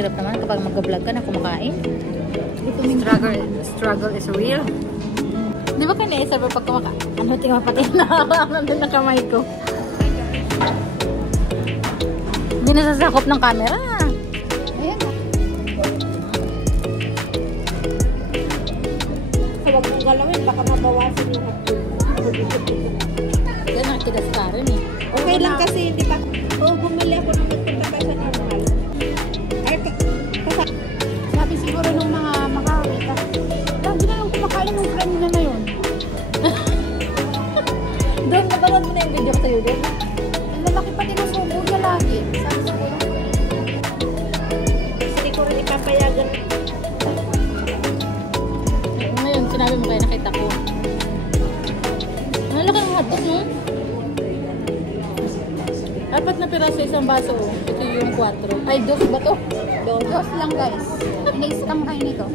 hirap naman kapag mag-vlog ka na kumakain. Struggle is real. Di ba kayo naisip pag kumakain? Ano tingnan pati nakakaroon din na kamay ko. Hindi nasasakop ng camera. Ayan. Huwag mong galawin, baka mabawasan yung hapon. Yan, nakitigas ka rin eh. Okay lang kasi, hindi pa. Oo, bumili ako nung nagpunta tayo sa normal. Ay, sabi siguro nung mga makakita, lagi na lang kumakain ng friend na yun. Doon, napanood mo na yung video ko sa'yo doon. Ang lalaki pati ng subo niya lagi. Sabi siguro. Hindi ko rin ipapayagan. Ngayon, sinabi mo kaya nakita ko. Ang laki ng hotdog, no? 4 na piraso isang baso. Ito yung 4. Ay, 2 ba to? 2 lang guys. Ina-scam kayo nito.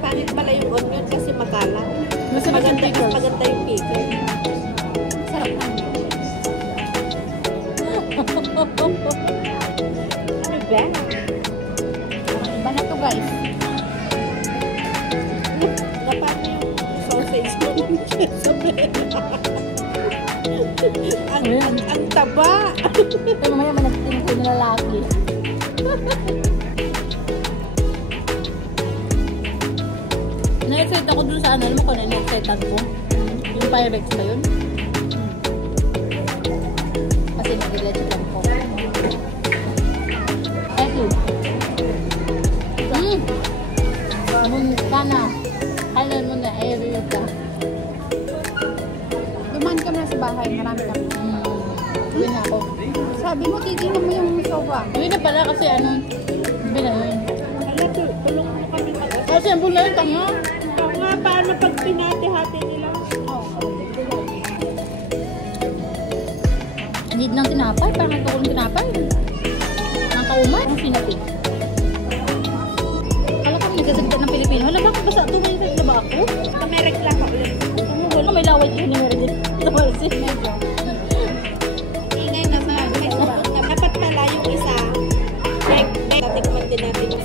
Pangit pala yung onion kasi makalat. Mas maganda yung pickle. Sarap naman. Ano ba? Iba na to guys. Napano yung sausage ko ng ang taba. Ito mamaya may nagtitin ko yung lalaki. Na-excite ako dun sa ano. Alam mo kung ano na-excite ko? Yung Pyrex ba yun? Kasi nag-legit lang ko. Eto. Munta na. Kailan mo na, area ka. Dumaan kami na sa bahay, marami kami. Uwi na ako. Sabi mo, titignan mo yung sofa. Uwi na pala kasi ano, sabi na yun. Ala, tulong mo kami mag-asal. Kasi ang bulay, tanga. Nga, paano pag pinati-hati nila? Hindi ng tinapay, parang nagkakulong tinapay. Ang kaumay, ang sinapit. Kala ko nagkasagdan ng Pilipino. Hala, bakit basta tumingin na ba ako? May reklamo ulit. Wala, may laway yun ni Meredith. Medyo. Ingay na sa dapat pala yung isa. Tatikman din natin yung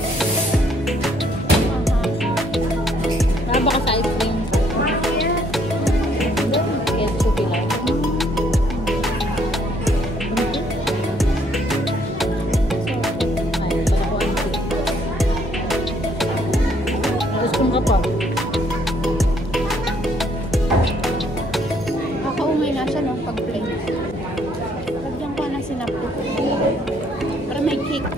Baka sa ice cream. Ketchup lang. Ay, palakuan ko. Gusto ka pa. kakaumay na siya no, pag-play. Lagyan ko ng sinapit. Para may cake.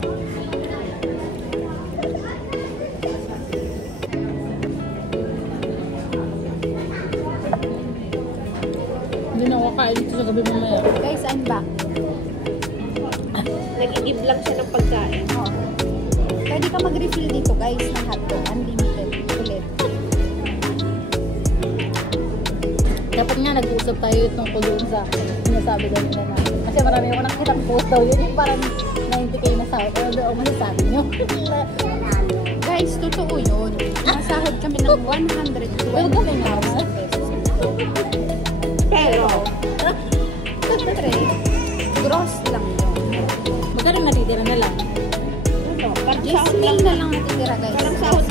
Hindi na ako kain dito sa gabi mamaya. Guys, I'm back. Nag-i-give lang siya ng pagkain. Oo. Pwede ka mag-refill dito guys ng hotdog. Unlimited. Ulit. Dapat nga nag-uusap tayo tungkol doon sa sinasabi daw nila namin. Kasi marami ako nakikita post daw yun. Yung parang 90k na sahod. Ano daw masasabi nyo? Guys, totoo yun. Masahod kami ng 120,000 pesos. Pero, siyempre, gross lang yun. Magkano natitira na lang? Just meal na lang natitira guys. Parang sahod.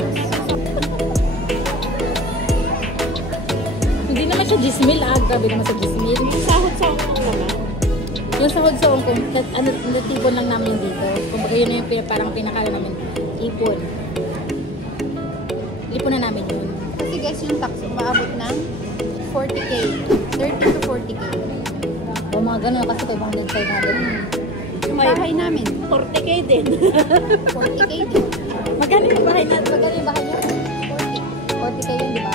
Hindi naman siya gismil. Grabe naman sa gismil. Yung sahod-sahod naman. Yung sahod sa Hong Kong, natipon lang namin yung dito. Kumbaga yun yung parang pinakala namin, ipon. Ipon na namin yun. Kasi guys, yung tax umaabot ng 40k. 30 to 40k. O mga ganun kasi 500, 500. Yung bahay namin, 40k din. 40k din. Magkano yung bahay natin? Magkano yung bahay niya? 40. 40 kayo, di ba?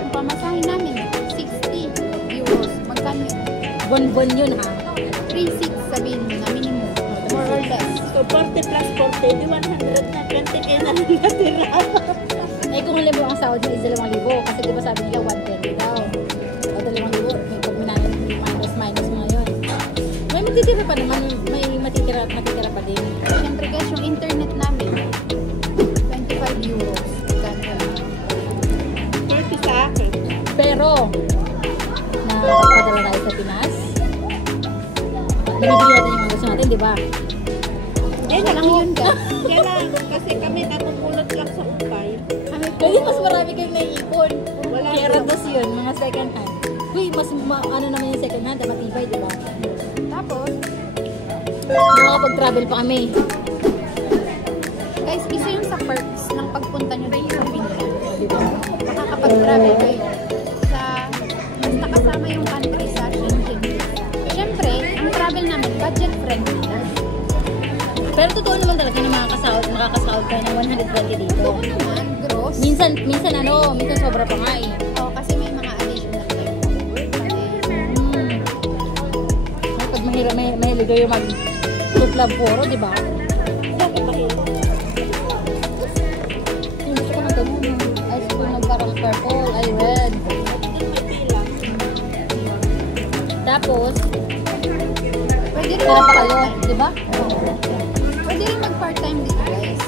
Yung pamasahin namin, 60 euros. Magkano yun? Bon-bon yun ha? 3.6 sabihin mo na minimum. More or less. So 40 plus 40, di 100 na 20k na lang natira. Eh kung alam mo ang sahod niya is 2,000 kasi di ba sabi nila 120 daw. O 2,000, may pag minus mga yun. May matitira pa naman, may matitira pa din. Siyempre guys, yung internet namin, 25 euros. Ganda. 30 sa akin. Pero yun, di ba? Kaya lang yun guys. Kaya lang, kasi kami natutulot lang sa upay. Kami po, Kasi mas marami kayong naiipon. Wala Kaya yun. rados yun, mga second hand. Uy, mas ano naman yung second hand, matibay, di ba? tapos, Makakapag-travel pa kami. guys, isa yung sa perks ng pagpunta nyo dito sa Finland. Makakapag-travel kayo sa, basta kasama yung country sa Schengen. Siyempre, ang travel namin, budget friendly lang. Pero totoo naman talaga na makakasahod ka ng 120 dito. Oo naman, gross. Minsan sobra pa nga eh. Oo, kasi may mga additional kayo. Pag mahilig kayo mag-club puro, di ba? Bakit mahirap? Yung gusto ko ng ganun, yung ice cream ng parang purple, ay red. May pila. Tapos, Pwede rin sarap kayo, mag-part-time. di ba? Pwede rin mag-part-time dito, guys.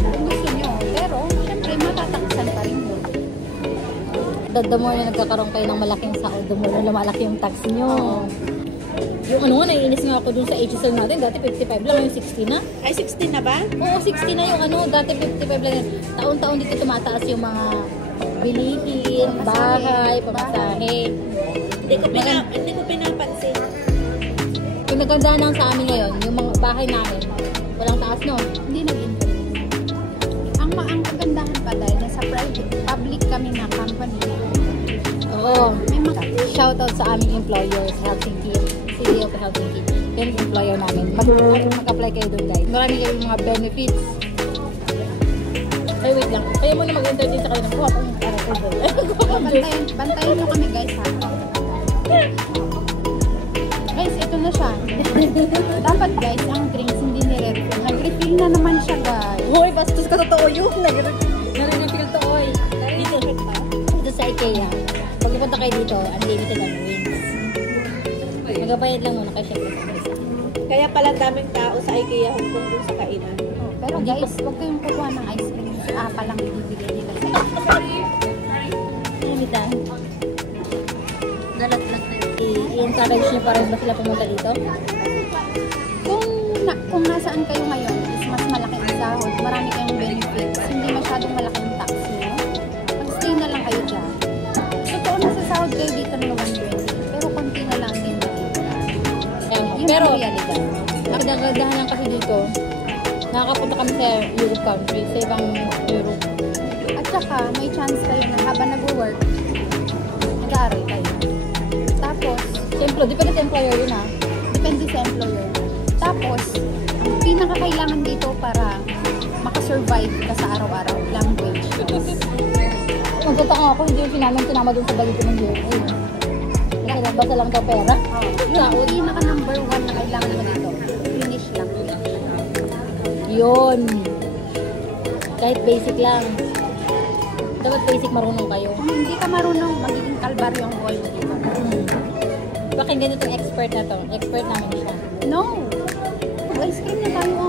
Kung gusto nyo. Pero, syempre, matataksan pa rin mo. The more na nagkakaroon kayo ng malaking sahod, the more na lumalaki yung tax nyo. Yung ano nga, naiinis nga ako dun sa HSL natin, dati 55 lang, yung 60 na. Ay, 16 na ba? Oo, 60 na yung ano, dati 55 lang yan. Taon-taon dito tumataas yung mga bilihin, bahay, pamasahe. Hindi ko pinapansin. Yung naganda lang sa amin ngayon, yung mga bahay namin, walang taas no. Hindi nag-increase. Ang kagandahan pa dahil nasa public kami na company. Oo. May mga Shoutout sa aming employer sa Helsinki, City of Helsinki. Yan yung employer namin. Mag-apply kayo doon guys. Marami kayong mga benefits. Ay, wait lang. Kaya mo na mag-entertain sa kanila. Kuha ko yung bantayan nyo kami guys ha. Guys, ito na siya. Dapat guys, ang drinks hindi nire-refill. Nag-refill na naman siya guys. Hoy, bastos ka totoo yun. Nare-refill to, oy. Dito sa IKEA. Pag ipunta kayo dito, unlimited ang wings. Magabayad lang muna kayo syempre sa isa. Kaya pala daming tao sa IKEA Hong Kong dun sa kainan. Pero guys, huwag kayong kukuha ng ice cream. Apa lang ibibigay nila sa inyo. Limitan. Dalat-lat na i-encourage nyo pa rin ba sila pumunta dito? Kung nasaan kayo ngayon, is mas malaki ang sahod, marami kayong benefits, hindi masyadong malaki ang tax nyo. Mag-stay na lang kayo dyan. Totoo na sa sahod kayo dito ng 120, pero konti na lang din dito. Yun Pero, ang realidad. ang dagandahan lang kasi dito, nakakapunta kami sa Europe country, sa ibang Europe. At saka, may chance kayo na habang nag-work, nag-aaral kayo. Tapos, Siyempre, depende sa employer yun ha. depende sa employer. Tapos, ang pinakakailangan dito para makasurvive ka sa araw-araw, language. Magtataka ako, hindi yung sinama dun sa balito ng USA. Kasi nagbasa lang daw pera. Yung pinaka number 1 na kailangan mo dito, Finnish lang. Yun. Kahit basic lang. Dapat basic marunong kayo. Kung hindi ka marunong, magiging kalbaryo ang buhay mo dito. Baka hindi itong expert na to. Expert namin siya. No! Ice cream na tayo.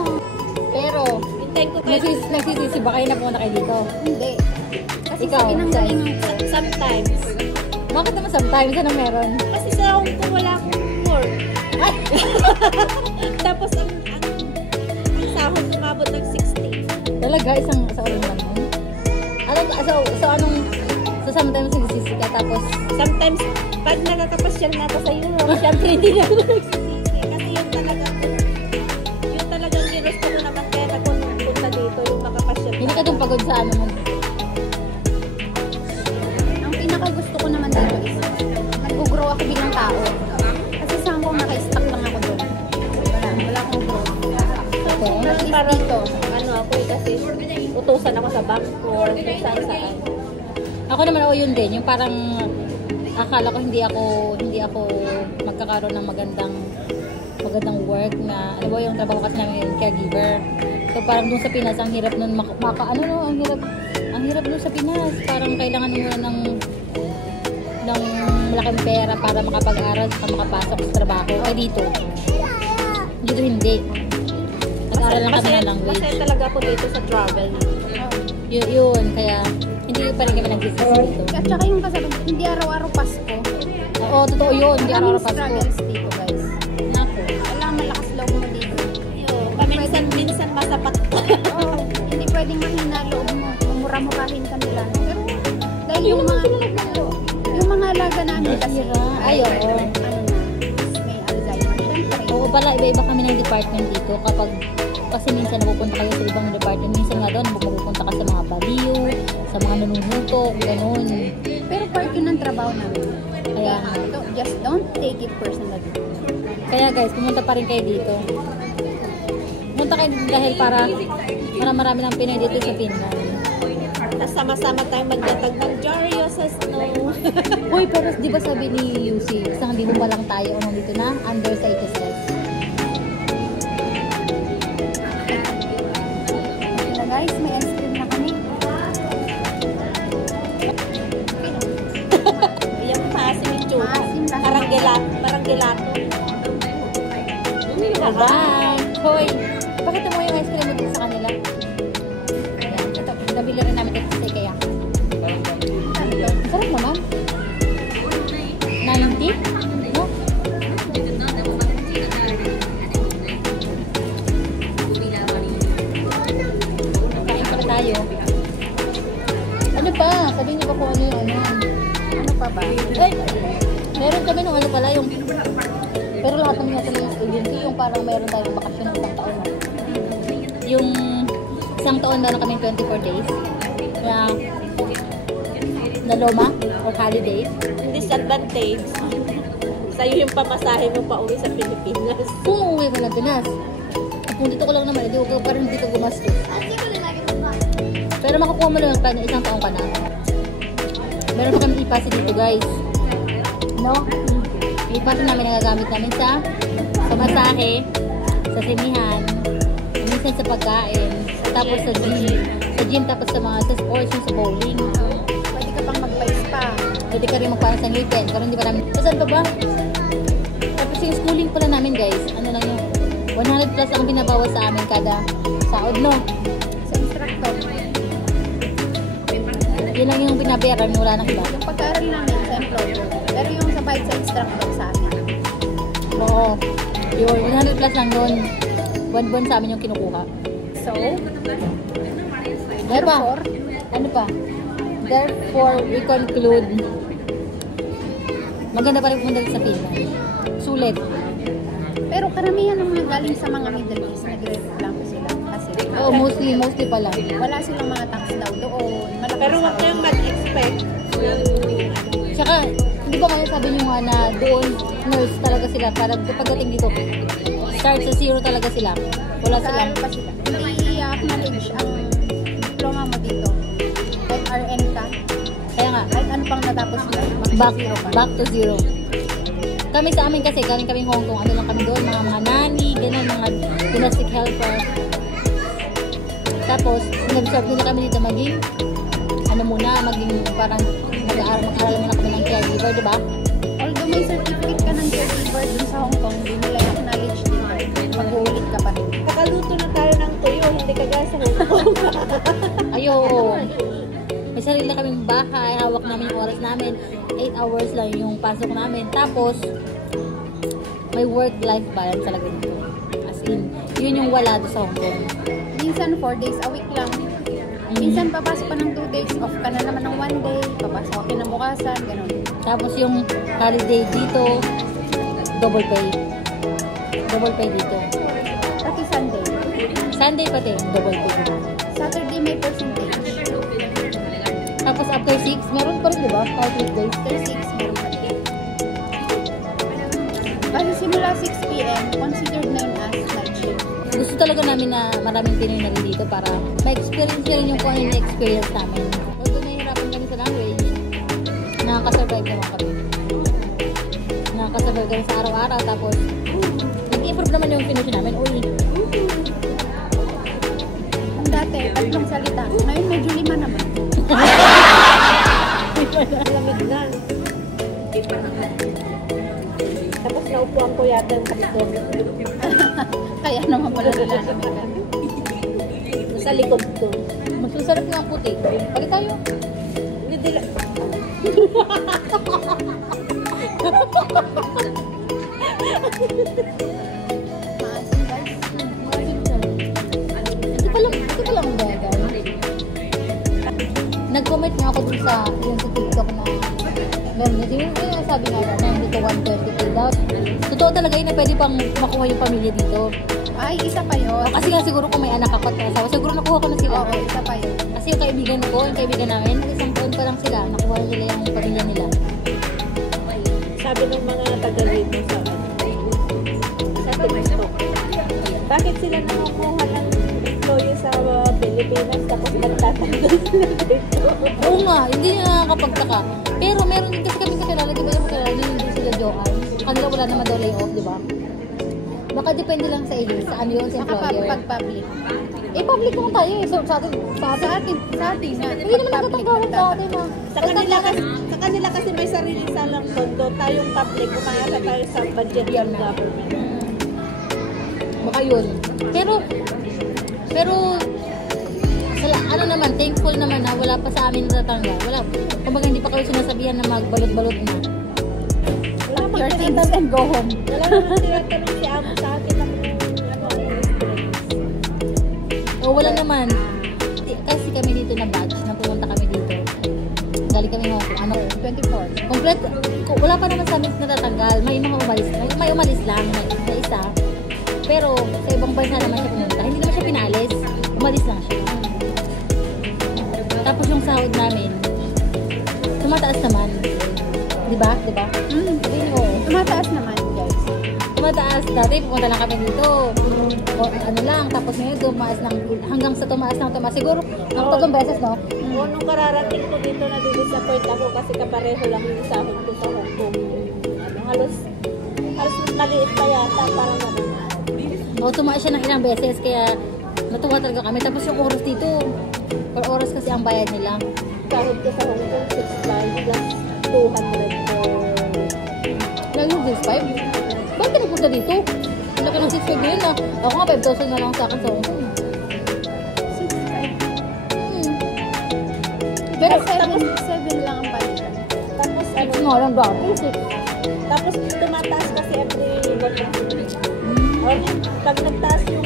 Pero, nagsisisi ba kayo na pumunta kayo dito? Hindi. Kasi Ikaw, sa pinanggaling Sometimes. Bakit naman sometimes? Anong meron? Kasi sa Hong Kong wala akong work. Ay! Tapos ang sahod umabot ng 60. Talaga, sa ulo lang yun? Anong, sa sometimes nagsisisi ka, tapos, Sometimes, pag nakakapasyal na ako sa Europe, syempre hindi na ako nagsisisi. Kasi yung talagang ginusto ko naman kaya nagpunta dito, yung makapasyal hindi ka dun pagod sa ano mo. ang pinakagusto ko naman dito is nag-grow ako bilang tao. Kasi sa Hong Kong, naka-stuck lang ako doon. Wala akong growth. Okay. At least parang dito, ano ako kasi utusan ako sa bangko, kung saan. Ako naman, yun din. Yung parang, akala ko hindi ako magkakaroon ng magandang work na, ano ba yung trabaho kasi namin yung caregiver. So parang dun sa Pinas, ang hirap nun, ang hirap dun sa Pinas. Parang kailangan mo muna ng malaking pera para makapag-aral at makapasok sa trabaho. Ay dito hindi. Nag-aral lang kami ng language. Masaya talaga ako dito sa travel. Yun, kaya hindi pa rin kami nag-business dito. at saka yung kasabihan, hindi araw-araw Pasko. Oo, totoo yun. Hindi Maraming araw-araw Pasko. struggles dito guys. Nako. Kailangan malakas loob mo pwedeng mahina loob mo, mumura-murahin ka nila. Pero dahil yung mga alaga namin kasi, Ay, oo. may Alzheimer. Siyempre, Oo pala, iba-iba kami ng department dito. Kasi minsan napupunta kayo sa ibang department. Minsan nga doon, mapupunta ka sa mga baliw, sa mga nanunguto, gano'n. pero part yun ng trabaho namin. Kaya nga. Just don't take it personally. Kaya guys, pumunta pa rin kayo dito. Pumunta kayo dito dahil para marami ng Pinoy dito sa Finland. Tapos sama-sama tayong magdatag ng Jorio sa snow. Uy, pero di ba sabi ni Lucy, isang linggo pa lang tayo nandito na, under sa HSS. So guys, may ice cream na kami. Yung maasim yung tsura. Maasim lang. Parang gelato. Bye! Hoy, pakita mo yung ice cream mo dito sa kanila. Ayan, ito, nabili rin namin ito sa IKEA. Sarap naman. 90? No? Kain pala tayo. Ano pa? Sabihin niyo pa kung ano yung ano. Ano pa ba? Ay! Meron kami nung ano pala yung... Pero lahat naman natin yung agency, yung parang meron tayong bakasyon ng isang taon. Yung isang taon meron kami 24 days. Kaya, na loma or holiday. Yung disadvantage, sa'yo yung pamasahe mo pa uwi sa Pilipinas. Kung uuwi mo ng Pinas, kung dito ko lang naman, hindi ko parang hindi ka gumastos. Pero makukuha mo lang yung isang taon ka na. Meron pa kami ipasa dito guys. No? Ipasa namin nagagamit namin sa masahe, sa sinihan, minsan sa pagkain, tapos sa gym, tapos sa mga sa sports, sa bowling. Pwede ka pang magpa-spa. Pwede ka rin magpara sa ngipin, pero hindi pa namin. Saan pa ba? Tapos yung schooling pala namin guys, ano lang yung 100 plus ang binabawas sa amin kada saod, no? Sa instructor. Yun lang yung binabayaran, wala nang iba. Yung pag-aaral namin sa employer. Pero yung sa bayad sa instructor sa amin. Oo. Yun, 100 plus lang yun. Buwan-buwan sa amin yung kinukuha. So, Ano pa? Ano pa? Therefore, we conclude maganda pa rin pumunta sa Finland. Sulit. pero karamihan ng mga galing sa mga Middle East, nagre-reklamo sila. Kasi Oo, mostly pala. wala silang mga tax daw doon. Malakas Pero huwag sa- kayong mag-expect ng Tsaka, hindi ba kaya sabi niyo nga na doon, nurse talaga sila para pagdating dito, start sa zero talaga sila. Wala silang, Saan pa sila? Hindi acknowledge ang diploma mo dito. Kahit RN ka, kaya nga, kahit ano pang natapos mo, mag-zero ka. back to zero. Kami sa amin kasi, galing kami Hong Kong, ano lang kami doon, mga nanny, ganun, mga domestic helper. Tapos, nag-serve nila kami dito maging, maging parang mag-aaral muna kami ng caregiver, di ba? Although may certificate ka ng caregiver dun sa Hong Kong, hindi nila acknowledge dito. Mag-uulit ka pa rin. kakaluto na tayo ng tuyo, hindi kagaya sa Hong Kong. Ayo, may sarili na kaming bahay, hawak namin yung oras namin, 8 hours lang yung pasok namin. Tapos, may work-life balance talaga dito. As in, yun yung wala doon sa Hong Kong. Minsan 4 days a week lang. Minsan papasok ka ng 2 days, off ka na naman ng 1 day, papasok ka kinabukasan, ganun. Tapos yung holiday dito, double pay. Double pay dito. Pati Sunday. Sunday pati, double pay dito. Saturday may percentage. Tapos after 6, meron pa rin, di ba? Kahit weekdays. After 6, meron pa din. Kasi simula 6 p.m., considered na yun as night shift. Gusto talaga namin na maraming Pinoy na rin dito para ma-experience rin yung kung ano yung experience namin. Although nahihirapan kami sa language, nakakasurvive naman kami. Nakakasurvive kami sa araw-araw, tapos nag-improve naman yung Finnish namin. Uy, Kung dati, 3 salita. Ngayon medyo 5 naman. Lamig na. Tapos naupuan ko yata yung kapitol. Kaya naman pala nalalaman. Sa likod ko. mas masarap nga ang puti. Pali tayo. Hindi dila. Maasin guys. Ito pa lang ang gagawin. yung sa TikTok na meron din. Yung sabi nga na hindi to 120k daw. Totoo talaga yun na pwede pang makuha yung pamilya dito. Ay, isa pa yun. Kasi nga siguro kung may anak ako at may asawa, siguro nakuha ko na sila. Oo, isa pa yun. Kasi yung kaibigan namin, isang taon pa lang sila, nakuha nila yung pamilya nila. Sabi ng mga taga-rito sa TikTok, bakit sila nangunguha ng employee sa Pilipinas tapos nagtatanggal sila dito? Oo nga, hindi na nakakapagtaka. Pero meron din kasi kami kakilala, di ba yung kakilala nyo hindi sila Joanne? Kanila wala naman daw layoff, di ba? Baka depende lang sa iyo, sa ano yun, sa employer. Pag-public. Eh, public naman tayo eh. So, sa atin na. Hindi naman nagtatanggalan sa atin ha. Sa kanila kasi may sarili salang tondo. Tayong public, umaasa tayo sa budget ng government. Baka yun. Pero, ano naman, thankful naman na wala pa sa amin natatanggal. Wala. Kumbaga hindi pa kayo sinasabihan na magbalot-balot na. Your things and go home. Wala naman tinatanong si Amo sa akin ng experience. O wala naman. Kasi kami dito na batch, na pumunta kami dito. Galing kami Hong Kong. 24. Complete. Wala pa naman sa amin natatanggal. May mga umalis. May umalis lang. May isa. Pero sa ibang bansa naman siya pumunta. Hindi naman siya pinalis. Umalis lang siya. Tapos yung sahod namin, tumataas naman. Diba? Tumataas naman, guys. Tumataas. Dati pumunta lang kami dito. O, ano lang. Tapos ngayon tumaas ng, hanggang sa tumaas. Siguro, nakatatlong beses, no? O, nung kararating ko dito, nadidisappoint ako kasi kapareho lang yung sahod ko sa Hong Kong. Halos maliit pa yata, parang ano. O, tumaas siya ng ilang beses. Kaya natuwa talaga kami. Tapos yung oras dito, per oras kasi ang bayad nila. Sahod ko sa Hong Kong, 6.5 plus 200 per... Lang yung 6.5? Bakit ka nagpunta dito? Ang laki ng 6.5 ngayon na. Ako nga 5,000 na lang sa akin sa Hong Kong. 6.5. Pero Pero 7 lang ang palitan. Tapos ano, nga lang dati. tapos tumataas kasi every or pag nagtaas yung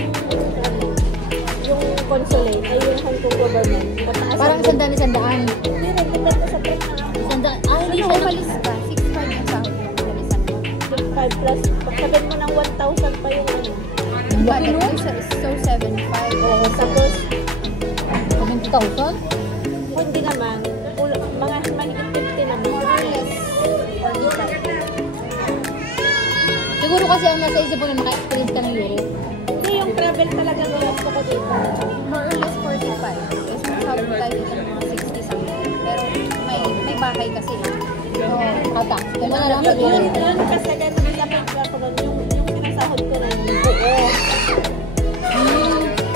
consulate ay yung Hong Kong government. Mataas Parang isandaan. Hindi rin, depende sa trip na Isandaan. Ah, hindi Hindi siya umalis ka. 6.5 yung sahod mo. Nalisan mo. 5 plus, pagsabihin mo ng 1,000 pa yung ano. Yung Laki, no? so 7.5. Oo, tapos, 70,000? kung hindi naman, mga mahigit 50 naman. More or less 45. Siguro kasi ang nasa isip mo na naka-experience ka ng Europe. Hindi, yung travel talaga ng gusto ko dito. More or less 45. Kasi sahod mo tayo dito ng mga 60 something. Pero may bahay kasi. So, kata. Kung wala lang Yun siguro. kasi ganun sa pagkakala ko nun, yung sinasahod ko na yung buo.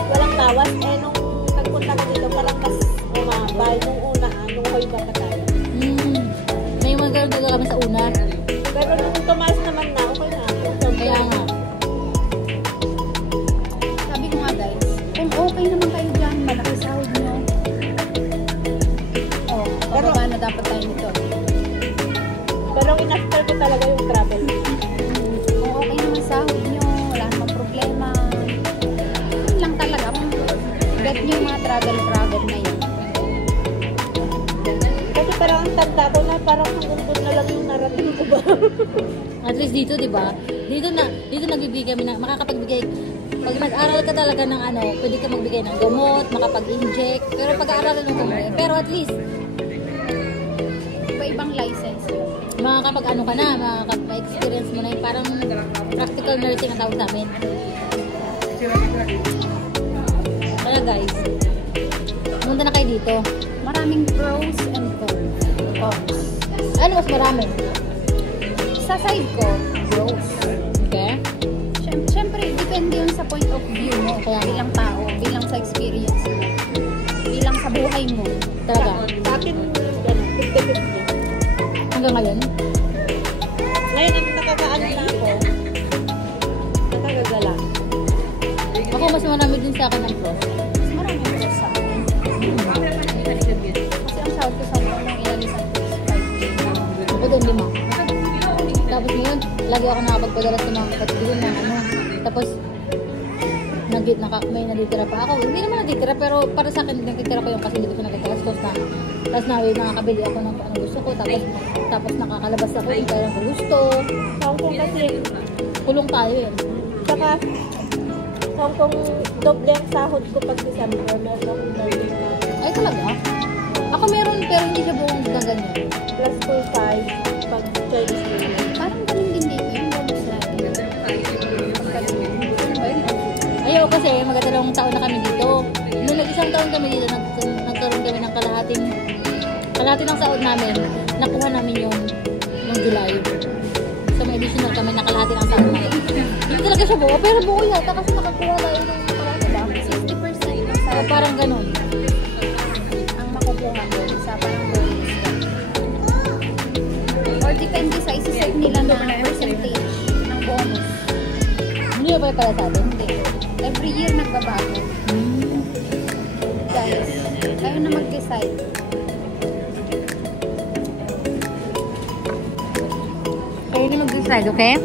Walang bawas. Eh, nung nagpunta ko dito, parang mas umabay. Nung una, nung hoy ba pa tayo. May mga ganun talaga kami sa una. Pero nung tumaas naman na, okay na ako. Kaya nga. Sabi ko nga guys, kung okay naman kayo dyan, malaki sahod nyo. Oh, pababa na dapat tayo nito. Pero in-after ko talaga yung travel. Kung okay naman sahod nyo, wala namang problema. Yun lang talaga. Kung get nyo yung mga travel na yun. Kasi parang ang tanda ko na parang hanggang doon na lang yung narating ko ba? At least dito, di ba? Dito nagbibigay kami na makakapagbigay. Pag nag-aral ka talaga ng ano, pwede ka magbigay ng gamot, makapag-inject. Pero pag-aaralan mo kami. Pero at least, Iba-ibang license yun. makakapag-ano ka na, makakapag-experience mo na yung parang practical nursing ang tawag sa amin. Kaya guys, pumunta na kayo dito. Maraming pros and cons. Ano mas marami? Sa side ko, pros. Okay? Siyempre, depende yun sa point of view mo. Kaya bilang tao, bilang sa experience mo, bilang sa buhay mo. Talaga. Sa akin, gano'n, 50-50. Hanggang ngayon? Ngayon, nakakaano na ako. Nakakagala. Ako mas marami din sa akin ng pros. Mas maraming pros sa akin. Kasi ang sahod ko sa mga nung ilalisan ko is 5K. Ako din 5. Tapos ngayon, lagi ako nakapagpadala sa mga kapatid na ano. Tapos, may natitira pa ako. Hindi naman natitira, pero para sa akin, natitira ko yung kasi hindi ko siya nagkakastos na Tapos nakakabili ako ng kung anong gusto ko. Tapos nakakalabas ako kung kailan ko gusto. Sa Hong Kong kasi, Kulong tayo eh. saka sa Hong Kong, doble ang sahod ko pag December. Meron akong doble na. Ay talaga? Ako meron pero hindi siya buong ganyan. Plus 2.5 pag Chinese New Year. Parang ganun din dito yung bonus natin. Ayaw kasi magdadalawang taon na kami dito. Nung nag-isang taon kami dito, nagkaroon kami ng kalahati ng sahod namin. Nakuha namin yung July. So may additional kami na kalahati ng sahod namin. Hindi talaga siya buo, pero buo yata kasi nakakuha tayo ng parang diba? 60% ng So, sahod parang ganun. ang makukuha mo sa parang bonus. Or depende sa isa-set nila na percentage ng bonus. Hindi ba pala sa atin? Hindi. Every year nagbabago. Guys, kayo na mag-decide. Kayo na mag-decide, okay?